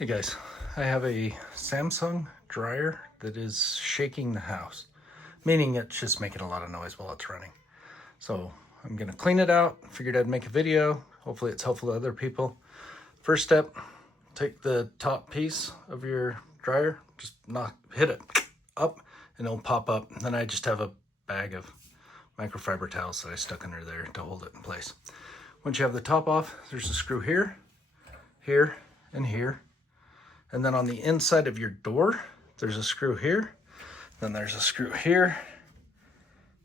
Hey guys, I have a Samsung dryer that is shaking the house, meaning it's just making a lot of noise while it's running. So I'm gonna clean it out, figured I'd make a video. Hopefully it's helpful to other people. First step, take the top piece of your dryer, just hit it up and it'll pop up. Then I just have a bag of microfiber towels that I stuck under there to hold it in place. Once you have the top off, there's a screw here, here, and here. And then on the inside of your door, there's a screw here, then there's a screw here,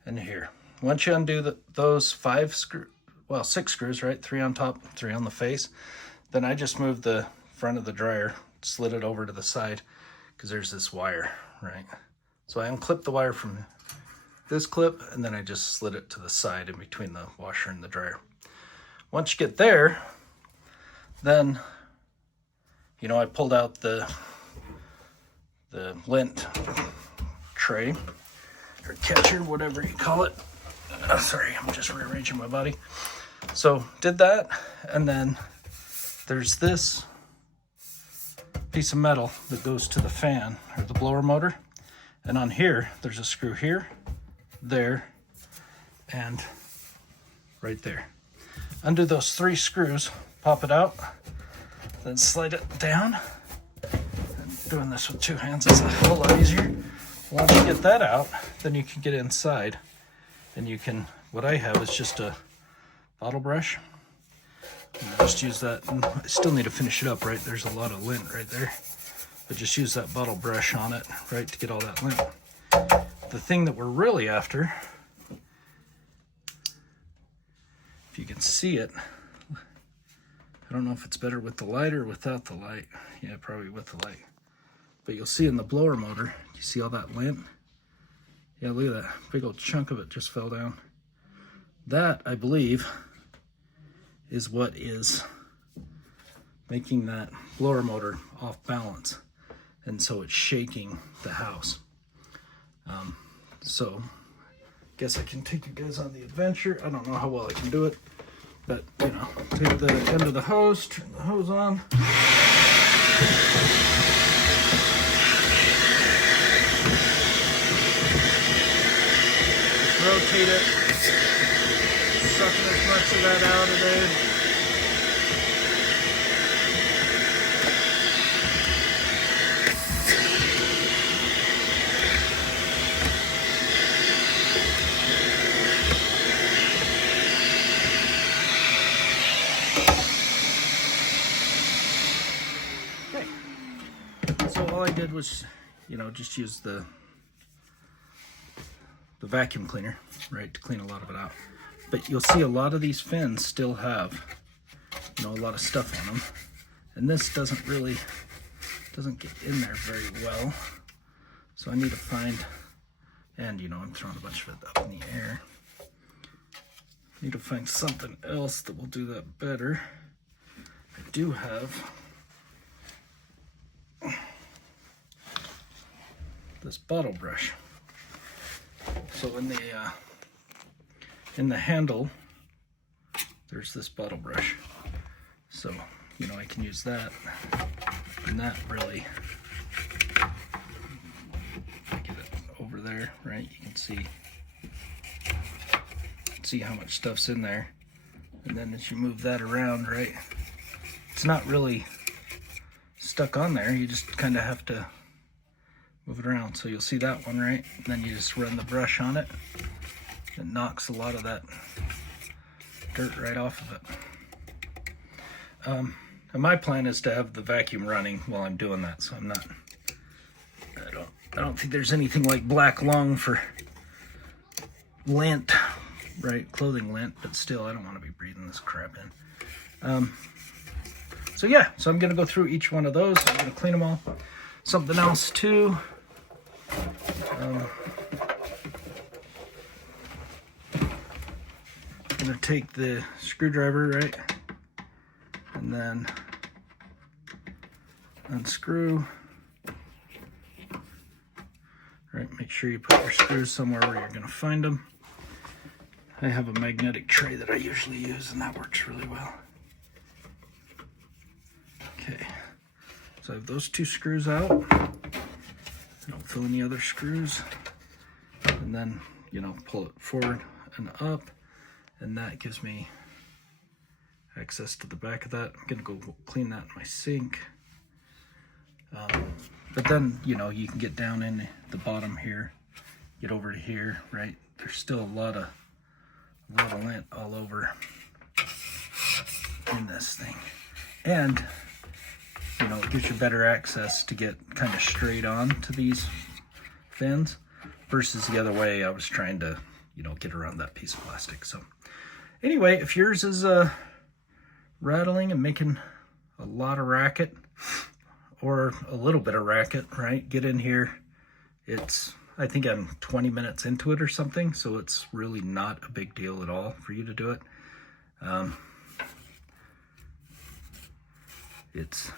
and here. Once you undo those 6 screws, right? 3 on top, 3 on the face. Then I just moved the front of the dryer, slid it over to the side, because there's this wire, right? So I unclipped the wire from this clip, and then I just slid it to the side in between the washer and the dryer. Once you get there, then I pulled out the lint tray or catcher, whatever you call it. Sorry, I'm just rearranging my body. So did that, and then there's this piece of metal that goes to the fan or the blower motor, and on here there's a screw here, there, and right there. Undo those 3 screws, pop it out, then slide it down. And doing this with 2 hands is a whole lot easier. Once you get that out, then you can get inside, and you can, what I have is just a bottle brush. And I just use that, and I still need to finish it up, right? There's a lot of lint right there. But just use that bottle brush on it, right, to get all that lint. The thing that we're really after, if you can see it, I don't know if it's better with the light or without the light. Yeah, probably with the light. But you'll see in the blower motor, you see all that lint? Yeah, look at that. Big old chunk of it just fell down. That, I believe, is what is making that blower motor off balance. And so it's shaking the house. So, guess I can take you guys on the adventure. I don't know how well I can do it. But, take the end of the hose, turn the hose on. Just rotate it. Sucking as much of that out of there. So all I did was, just use the vacuum cleaner, right, to clean a lot of it out. But you'll see a lot of these fins still have, a lot of stuff on them. And this doesn't get in there very well. So I need to find, and I'm throwing a bunch of it up in the air. I need to find something else that will do that better. I do have this bottle brush. So in the handle, there's this bottle brush. So, I can use that, and that really, get it over there, right? You can see how much stuff's in there. And then as you move that around, right, it's not really stuck on there. You just kind of have to move it around. So you'll see that one, right? And then you just run the brush on it. It knocks a lot of that dirt right off of it. And my plan is to have the vacuum running while I'm doing that. So I don't think there's anything like black lung for lint, right? Clothing lint, but still, I don't want to be breathing this crap in. So I'm gonna go through each one of those. I'm gonna clean them all. Something else too. I'm gonna take the screwdriver, right, and then unscrew. Right, make sure you put your screws somewhere where you're gonna find them. I have a magnetic tray that I usually use, and that works really well. Okay, So I have those 2 screws out. I don't fill any other screws. And then, you know, pull it forward and up. And that gives me access to the back of that. I'm gonna go clean that in my sink. But then, you know, you can get down in the bottom here, get over to here, right? There's still a lot of lint all over in this thing. And, you know, it gives you better access to get kind of straight on to these fins versus the other way I was trying to, you know, get around that piece of plastic. So anyway, if yours is rattling and making a lot of racket or a little bit of racket, right? Get in here. I think I'm 20 minutes into it or something, so it's really not a big deal at all for you to do it. It's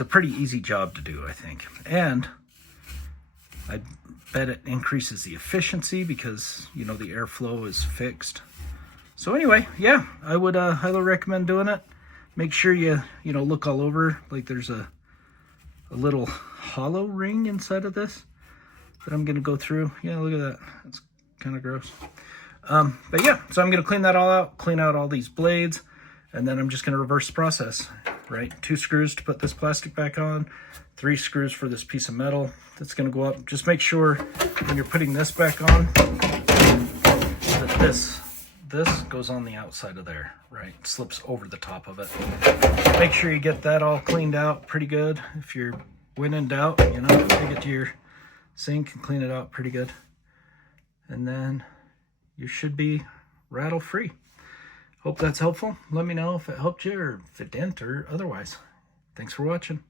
a pretty easy job to do, I think. And I bet it increases the efficiency because, you know, the airflow is fixed. So anyway, yeah, I would highly recommend doing it. Make sure you know, look all over. Like there's a little hollow ring inside of this that I'm gonna go through. Yeah, look at that. That's kind of gross. But yeah, so I'm gonna clean that all out, clean out all these blades, and then I'm just gonna reverse the process, right? 2 screws to put this plastic back on, 3 screws for this piece of metal that's gonna go up. Just make sure when you're putting this back on that this goes on the outside of there, right? It slips over the top of it. Make sure you get that all cleaned out pretty good. If you're when in doubt, you know, take it to your sink and clean it out pretty good. And then you should be rattle free. Hope that's helpful. Let me know if it helped you or if it didn't or otherwise. Thanks for watching.